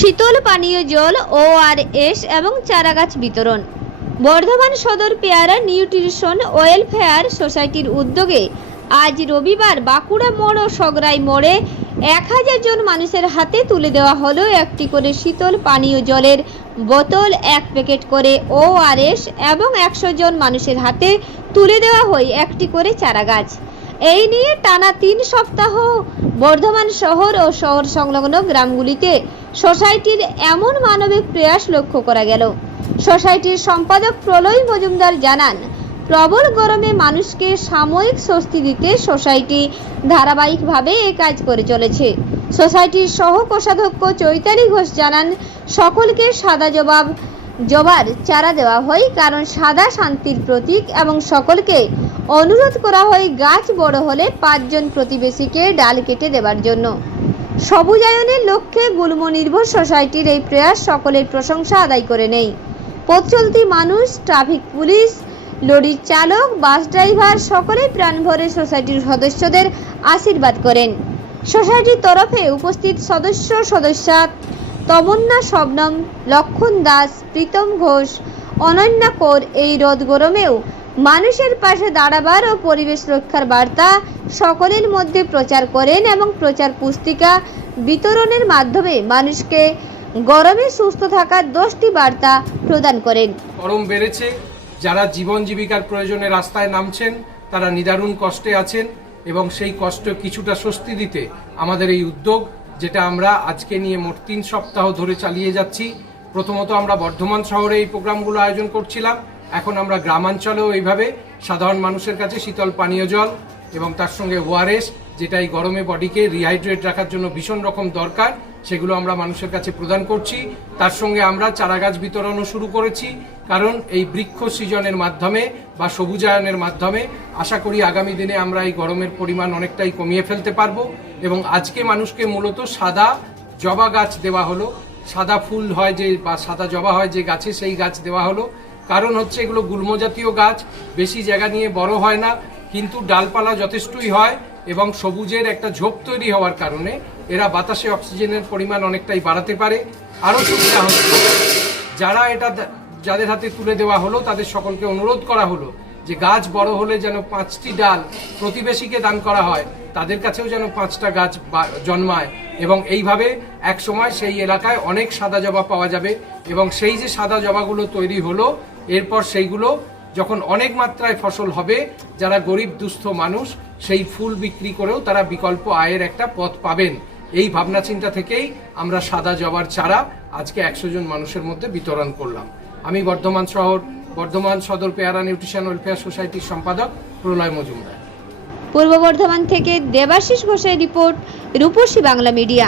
শীতল পানীয় জল ওআরএস এবং চারাগাছ বিতরণ। বর্ধমান সদর পেয়ারা নিউট্রিশন ওয়েলফেয়ার সোসাইটির উদ্যোগে আজ রবিবার বাঁকুড়া মোড় ও সগরাই মোড়ে এক হাজার জন মানুষের হাতে তুলে দেওয়া হলো একটি করে শীতল পানীয় জলের বোতল, এক প্যাকেট করে ওআরএস এবং একশো জন মানুষের হাতে তুলে দেওয়া হয় একটি করে চারাগাছ। এই নিয়ে টানা তিন সপ্তাহ বর্ধমান শহর ও শহর সংলগ্ন গ্রামগুলিতে সোসাইটির এমন মানবিক প্রয়াস লক্ষ্য করা গেল। সোসাইটির সম্পাদক প্রলয় মজুমদার জানান, প্রবল গরমে মানুষকে সাময়িক স্বস্তি দিতে সোসাইটি ধারাবাহিকভাবে এ কাজ করে চলেছে। সোসাইটির সহ কোষাধ্যক্ষ চৈতালি ঘোষ জানান, সকলকে সাদা জবাব, জবার চারা দেওয়া হয় কারণ সাদা শান্তির প্রতীক এবং সকলকে অনুরোধ করা হয়, গাছ বড় হলে পাঁচজন প্রতিবেশীকে ডাল কেটে দেবার জন্য। সবুজায়নের লক্ষ্যে গুল্ম নির্ভর সোসাইটির এই প্রয়াস সকলের প্রশংসা আদায় করে নেই। পথ চলতি মানুষ, ট্রাফিক পুলিশ, লরির চালক, বাস ড্রাইভার সকলেই প্রাণ ভরে সোসাইটির সদস্যদের আশীর্বাদ করেন। সোসাইটির তরফে উপস্থিত সদস্য সদস্যা তমন্না শবনম, লক্ষণ দাস, প্রীতম ঘোষ, অনন্যা কৌর এই রোদ গরমেও মানুষের পাশে দাঁড়াবার ও পরিবেশ রক্ষার বার্তা সকলের মধ্যে প্রচার করেন এবং প্রচার পুস্তিকা বিতরণের মাধ্যমে মানুষকে গরমে সুস্থ থাকার দশটি বার্তা প্রদান করেন। গরম বেড়েছে, যারা জীবন জীবিকার প্রয়োজনে রাস্তায় নামছেন, তারা নিদারুণ কষ্টে আছেন এবং সেই কষ্ট কিছুটা স্বস্তি দিতে আমাদের এই উদ্যোগ, যেটা আমরা আজকে নিয়ে মোট তিন সপ্তাহ ধরে চালিয়ে যাচ্ছি। প্রথমত আমরা বর্ধমান শহরে এই প্রোগ্রামগুলো আয়োজন করছিলাম। এখন আমরা গ্রামাঞ্চলেও এইভাবে সাধারণ মানুষের কাছে শীতল পানীয় জল এবং তার সঙ্গে ওআরএস যেটা এই গরমে বডিকে রিহাইড্রেট রাখার জন্য ভীষণ রকম দরকার, সেগুলো আমরা মানুষের কাছে প্রদান করছি। তার সঙ্গে আমরা চারাগাছ বিতরণও শুরু করেছি, কারণ এই বৃক্ষ সৃজনের মাধ্যমে বা সবুজায়নের মাধ্যমে আশা করি আগামী দিনে আমরা এই গরমের পরিমাণ অনেকটাই কমিয়ে ফেলতে পারব এবং আজকে মানুষকে মূলত সাদা জবা গাছ দেওয়া হলো। সাদা ফুল হয় যে বা সাদা জবা হয় যে গাছে, সেই গাছ দেওয়া হলো। কারণ হচ্ছে এগুলো গুল্মজাতীয় গাছ, বেশি জায়গা নিয়ে বড় হয় না, কিন্তু ডালপালা যথেষ্টই হয় এবং সবুজের একটা ঝোপ তৈরি হওয়ার কারণে এরা বাতাসে অক্সিজেনের পরিমাণ অনেকটাই বাড়াতে পারে। আরও সুবিধা হচ্ছে, যারা এটা যাদের হাতে তুলে দেওয়া হলো, তাদের সকলকে অনুরোধ করা হলো যে গাছ বড় হলে যেন পাঁচটি ডাল প্রতিবেশীকে দান করা হয়, তাদের কাছেও যেন পাঁচটা গাছ জন্মায় এবং এইভাবে এক সময় সেই এলাকায় অনেক সাদা জবা পাওয়া যাবে এবং সেই যে সাদা জবাগুলো তৈরি হলো এরপর সেইগুলো যখন অনেক মাত্রায় ফসল হবে, যারা গরিব, দুস্থ মানুষ, সেই ফুল বিক্রি করেও তারা বিকল্প আয়ের একটা পথ পাবেন। এই ভাবনা চিন্তা থেকেই আমরা সাদা জবার চারা আজকে একশো জন মানুষের মধ্যে বিতরণ করলাম। আমি বর্ধমান শহর, বর্ধমান সদর পেয়ারা নিউট্রিশন ওয়েলফেয়ার সোসাইটির সম্পাদক প্রলয় মজুমদার। পূর্ব বর্ধমান থেকে দেবাশিস ঘোষের রিপোর্ট, রূপসী বাংলা মিডিয়া।